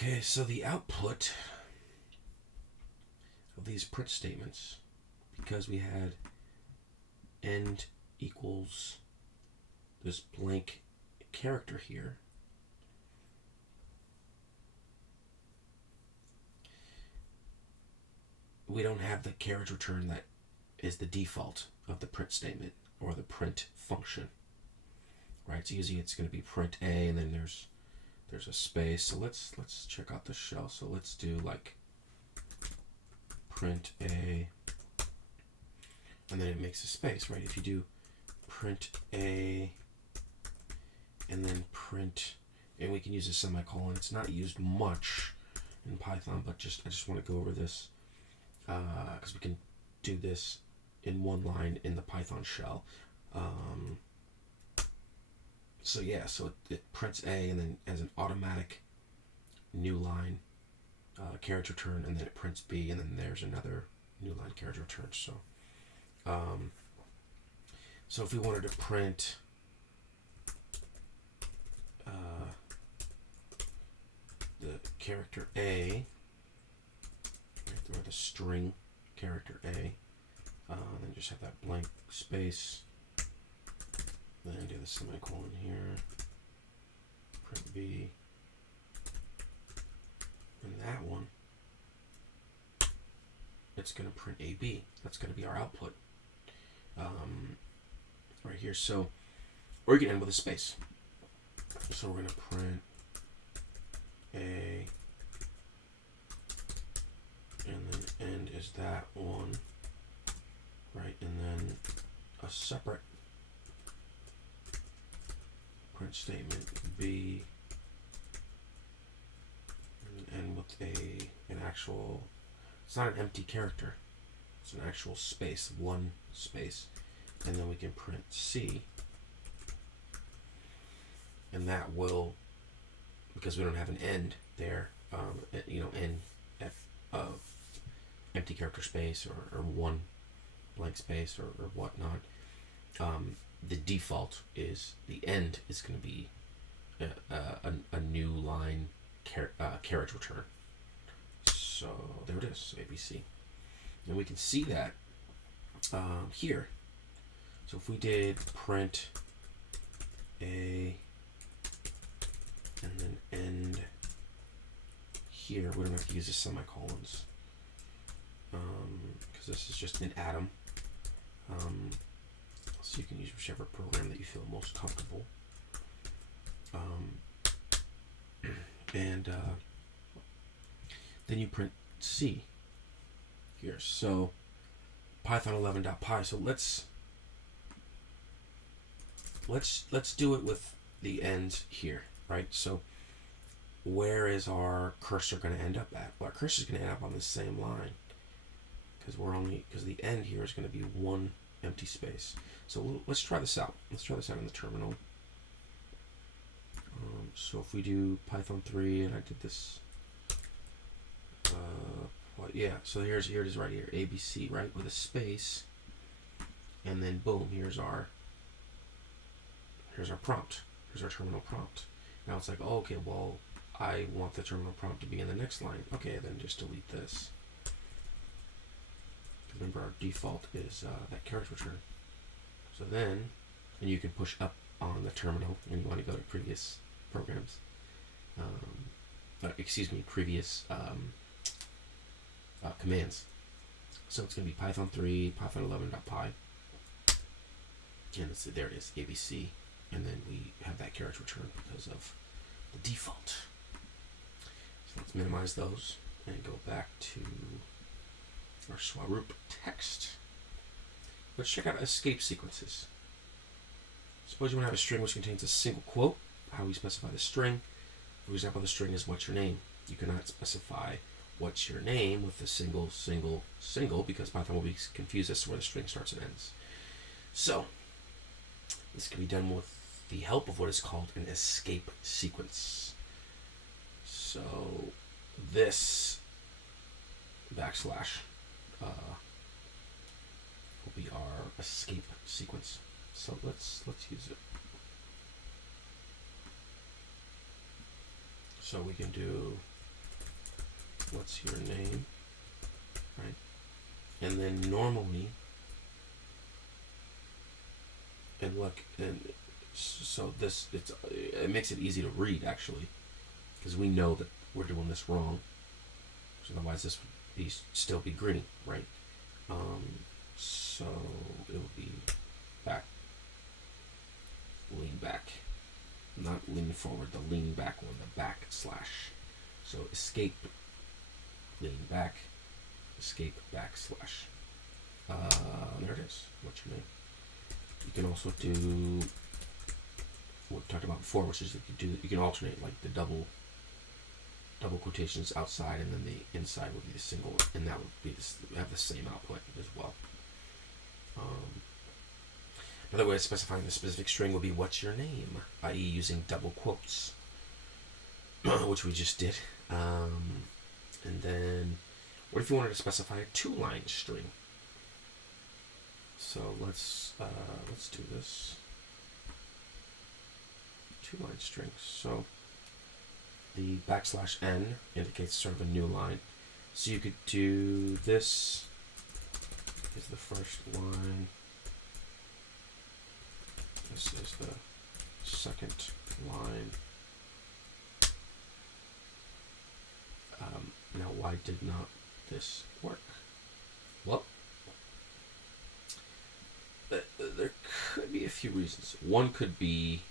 Okay, so the output of these print statements, because we had end equals this blank character here, we don't have the carriage return that is the default of the print statement or the print function, right? So usually it's going to be print A, and then there's a space. So let's check out the shell. So let's do like print A, and then it makes a space, right? If you do print A and then print, and we can use a semicolon. It's not used much in Python, but I just want to go over this because we can do this in one line in the Python shell. So it prints A, and then as an automatic new line carriage return, and then it prints B, and then there's another new line carriage return. So if we wanted to print the character A, or the string character A, then just have that blank space, then do the semicolon here, print B, and that one, it's going to print AB. That's going to be our output right here. So, or you can end with a space. So we're going to print A, and then end is that one, right? And then a separate print statement B, and then end with an actual, it's not an empty character, it's an actual space, one space, and then we can print C, and that will, because we don't have an end there, end at empty character space or one blank space or whatnot, the default is the end is going to be a new line carriage return. So there it is, ABC. And we can see that here. So if we did print A and then end here, we don't have to use the semicolons because this is just an atom. So you can use whichever program that you feel most comfortable. And then you print C here. So Python 11.py. So let's do it with the ends here, right? So where is our cursor going to end up at? Well, our cursor is going to end up on the same line because the end here is going to be one empty space. So let's try this out. Let's try this out in the terminal. So if we do Python 3, and I did this, so here it is right here, ABC, right, with a space, and then boom, here's our prompt. Here's our terminal prompt. Now it's like, oh, okay, well, I want the terminal prompt to be in the next line. Okay, then just delete this. Remember, our default is that character return. So then, and you can push up on the terminal when you want to go to previous programs. Previous commands. So it's going to be Python 3, Python 11.py. And there it is, ABC. And then we have that carriage return because of the default. So let's minimize those and go back to our Swaroop text. Let's check out escape sequences. Suppose you want to have a string which contains a single quote. How we specify the string. For example, the string is what's your name. You cannot specify what's your name with the single because Python will be confused as to where the string starts and ends. So this can be done with the help of what is called an escape sequence. So this backslash will be our escape sequence. So let's use it. So we can do what's your name, right? And then normally, and look, and so this, it makes it easy to read actually, because we know that we're doing this wrong. So otherwise this would be still be green, right? So it would be back, lean back, not lean forward, the lean back one, the back slash. So escape, lean back, escape backslash. There it is. What's your name? You can also do what we talked about before, which is you can alternate like the double quotations outside, and then the inside would be the single, and that would be have the same output as well. Another way of specifying the specific string would be what's your name, i.e. using double quotes, which we just did. And then what if you wanted to specify a 2-line string? So let's do this. 2-line string. So the \n indicates sort of a new line. So you could do this is the first line. This is the second line. Now, why did not this work? Well, there could be a few reasons. One could be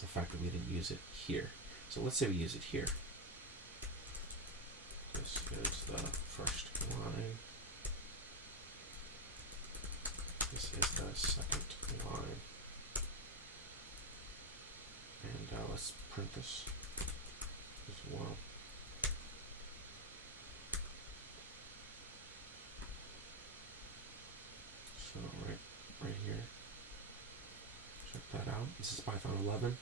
the fact that we didn't use it here. So let's say we use it here. This is the first line. This is the second line. And let's print this as well. So right here. Check that out. This is Python 11.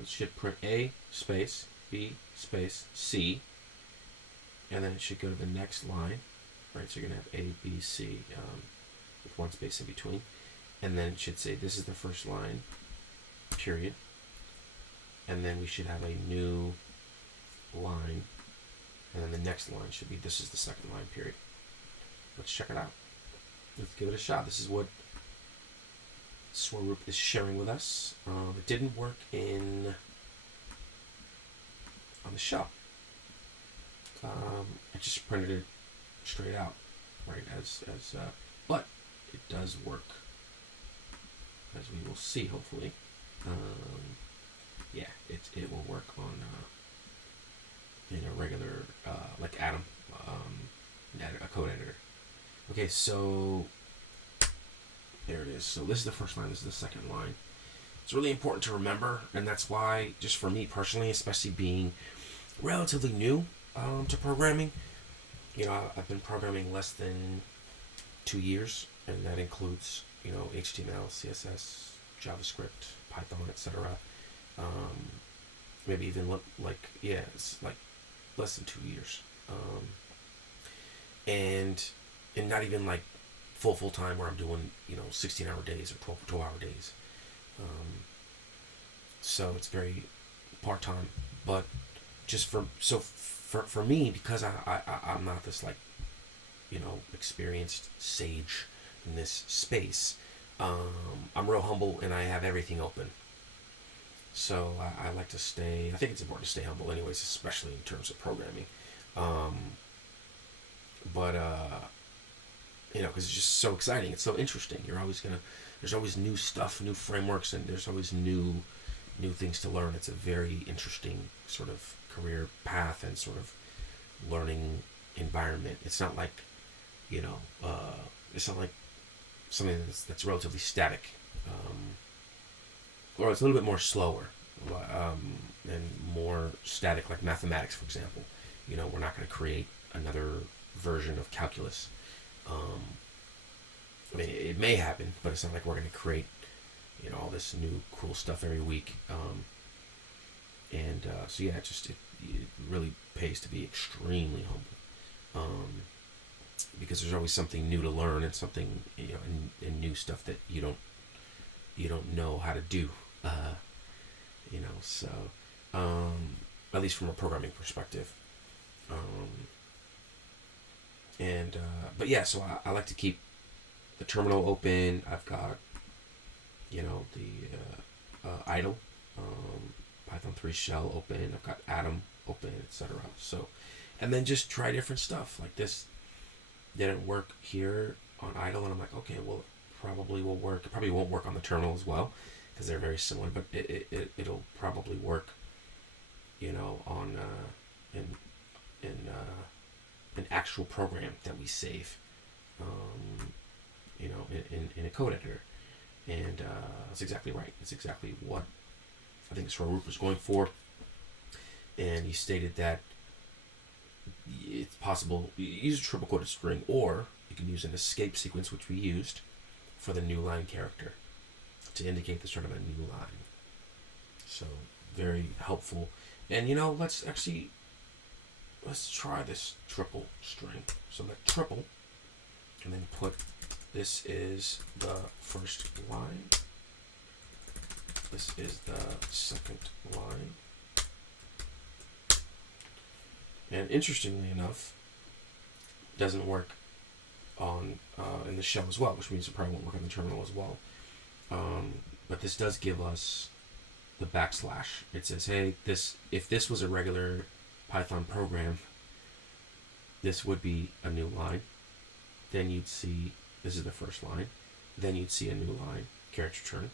It should print A space B space C, and then it should go to the next line, right? So you're gonna have A B C with one space in between, and then it should say this is the first line, period, and then we should have a new line, and then the next line should be this is the second line, period. Let's check it out. Let's give it a shot. This is what Swaroop is sharing with us. It didn't work on the shell. I just printed it straight out, right? But it does work, as we will see, hopefully. Yeah, it will work on in a regular like Atom, a code editor. Okay, so there it is. So this is the first line, this is the second line. It's really important to remember, and that's why, just for me personally, especially being relatively new to programming, you know, I've been programming less than 2 years, and that includes, you know, HTML, CSS, JavaScript, Python, etc. Maybe even it's like less than 2 years, and not even like full time where I'm doing, you know, 16-hour days or 12-hour days. So it's very part-time, but just for me, because I'm not this, like, you know, experienced sage in this space, I'm real humble and I have everything open. So I like to I think it's important to stay humble anyways, especially in terms of programming. But you know, because it's just so exciting, it's so interesting. There's always new stuff, new frameworks, and there's always new things to learn. It's a very interesting sort of career path and sort of learning environment. It's not like, you know, it's not like something that's relatively static, or it's a little bit more slower and more static, like mathematics, for example. You know, we're not going to create another version of calculus. I mean, it may happen, but it's not like we're going to create, you know, all this new cool stuff every week. So yeah, it really pays to be extremely humble, because there's always something new to learn, and something, you know, and new stuff that you don't know how to do, You know, so at least from a programming perspective. But yeah, so I like to keep the terminal open. I've got, you know, the idle, Python 3 shell open. I've got Atom open, etc. So, and then just try different stuff. Like this didn't work here on idle, and I'm like, okay, well, it probably will work. It probably won't work on the terminal as well because they're very similar, but it'll probably work, you know, on in an actual program that we save, you know, in a code editor. And that's exactly right. It's exactly what I think Swaroop was going for. And he stated that it's possible you use a triple quoted string, or you can use an escape sequence, which we used for the new line character to indicate the start of a new line. So very helpful. And you know, let's try this triple string. So that triple, and then put, this is the first line. This is the second line. And interestingly enough, it doesn't work on in the shell as well, which means it probably won't work on the terminal as well. But this does give us the backslash. It says, hey, if this was a regular Python program, this would be a new line. Then you'd see, this is the first line. Then you'd see a new line, character return.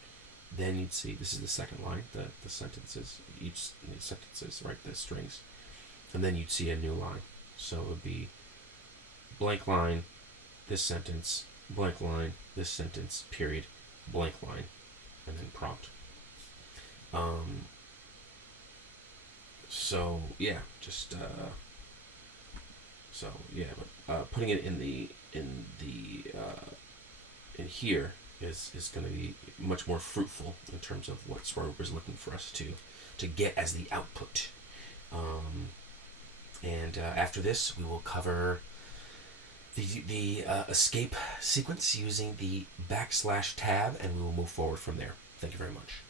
Then you'd see, this is the second line, the sentences, each sentences, right, the strings. And then you'd see a new line. So it would be blank line, this sentence, blank line, this sentence, period, blank line, and then prompt. So yeah, just but putting it in here is going to be much more fruitful in terms of what Swaroop is looking for us to get as the output. And after this, we will cover the escape sequence using the \tab, and we will move forward from there. Thank you very much.